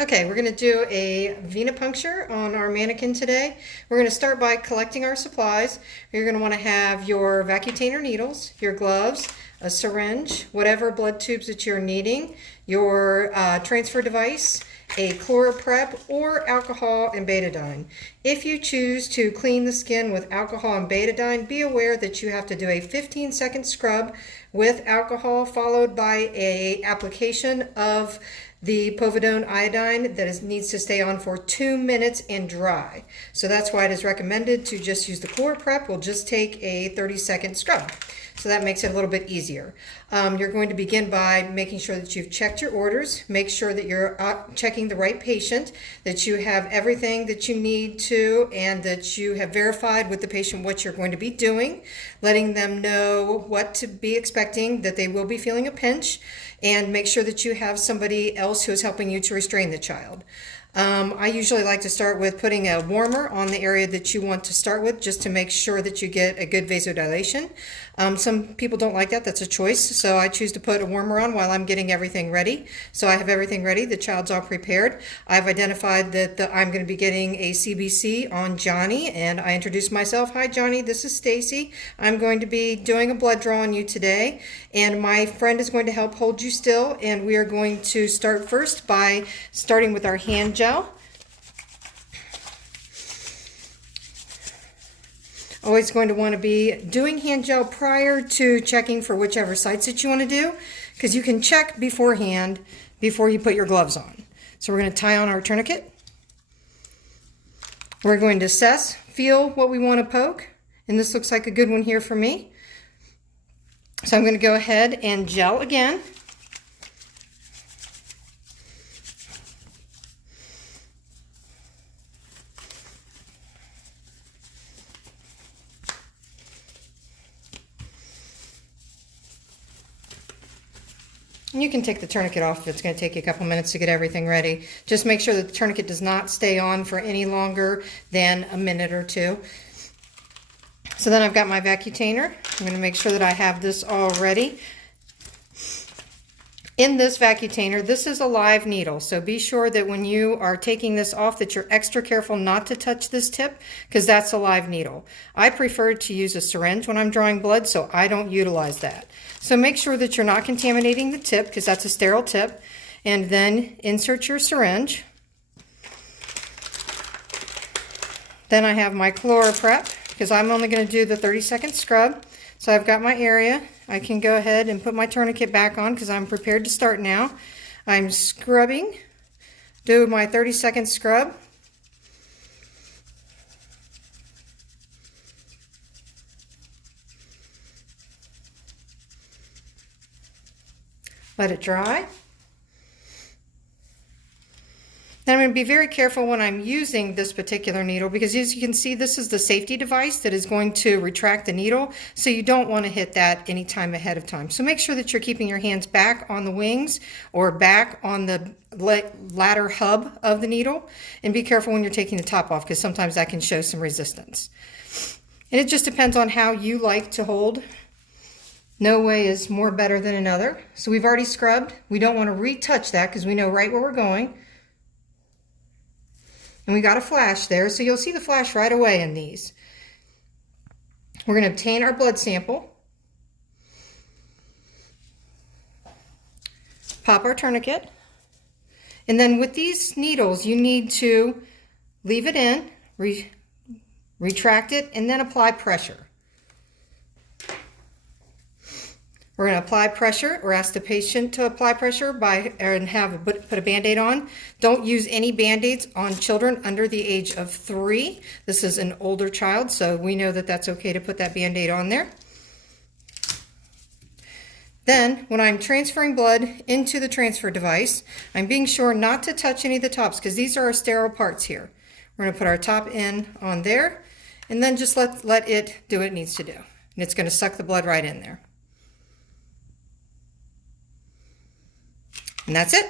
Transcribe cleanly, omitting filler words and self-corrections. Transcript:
Okay, we're going to do a venipuncture on our mannequin today. We're going to start by collecting our supplies. You're going to want to have your vacutainer needles, your gloves, a syringe, whatever blood tubes that you're needing, your transfer device, a chloroprep, or alcohol and betadine. If you choose to clean the skin with alcohol and betadine, be aware that you have to do a 15-second scrub with alcohol followed by a application of the povidone iodine that needs to stay on for 2 minutes and dry. So that's why it is recommended to just use the chloroprep. We'll just take a 30-second scrub. So that makes it a little bit easier. You're going to begin by making sure that you've checked your orders. Make sure that you're checking the right patient, that you have everything that you need to, and that you have verified with the patient what you're going to be doing, letting them know what to be expecting, that they will be feeling a pinch, and make sure that you have somebody else who is helping you to restrain the child. I usually like to start with putting a warmer on the area that you want to start with, just to make sure that you get a good vasodilation. Some people don't like that. That's a choice. So I choose to put a warmer on while I'm getting everything ready. So I have everything ready. The child's all prepared. I've identified that I'm going to be getting a CBC on Johnny, and I introduce myself. Hi, Johnny. This is Stacy. I'm going to be doing a blood draw on you today, and my friend is going to help hold you still, and we are going to start first by starting with our hand gel. Always going to want to be doing hand gel prior to checking for whichever sites that you want to do, because you can check beforehand before you put your gloves on. So we're going to tie on our tourniquet. We're going to assess, feel what we want to poke, and this looks like a good one here for me. So I'm going to go ahead and gel again. And you can take the tourniquet off if it's going to take you a couple minutes to get everything ready. Just make sure that the tourniquet does not stay on for any longer than a minute or two. So then I've got my vacutainer. I'm going to make sure that I have this all ready. In this vacutainer, this is a live needle, so be sure that when you are taking this off that you're extra careful not to touch this tip, because that's a live needle. I prefer to use a syringe when I'm drawing blood, so I don't utilize that. So make sure that you're not contaminating the tip, because that's a sterile tip, and then insert your syringe. Then I have my chloroprep, because I'm only going to do the 30-second scrub. So I've got my area. I can go ahead and put my tourniquet back on because I'm prepared to start now. I'm scrubbing, do my 30-second scrub. Let it dry. Now I'm going to be very careful when I'm using this particular needle, because as you can see, this is the safety device that is going to retract the needle, so you don't want to hit that any time ahead of time. So make sure that you're keeping your hands back on the wings or back on the ladder hub of the needle, and be careful when you're taking the top off, because sometimes that can show some resistance. And it just depends on how you like to hold. No way is more better than another. So we've already scrubbed. We don't want to retouch that because we know right where we're going. And we got a flash there, so you'll see the flash right away in these. We're going to obtain our blood sample, pop our tourniquet, and then with these needles you need to leave it in, retract it, and then apply pressure. We're going to apply pressure, or ask the patient to apply pressure and put a Band-Aid on. Don't use any Band-Aids on children under the age of 3. This is an older child, so we know that that's okay to put that Band-Aid on there. Then, when I'm transferring blood into the transfer device, I'm being sure not to touch any of the tops, because these are our sterile parts here. We're going to put our top in on there, and then just let it do what it needs to do. And it's going to suck the blood right in there. And that's it.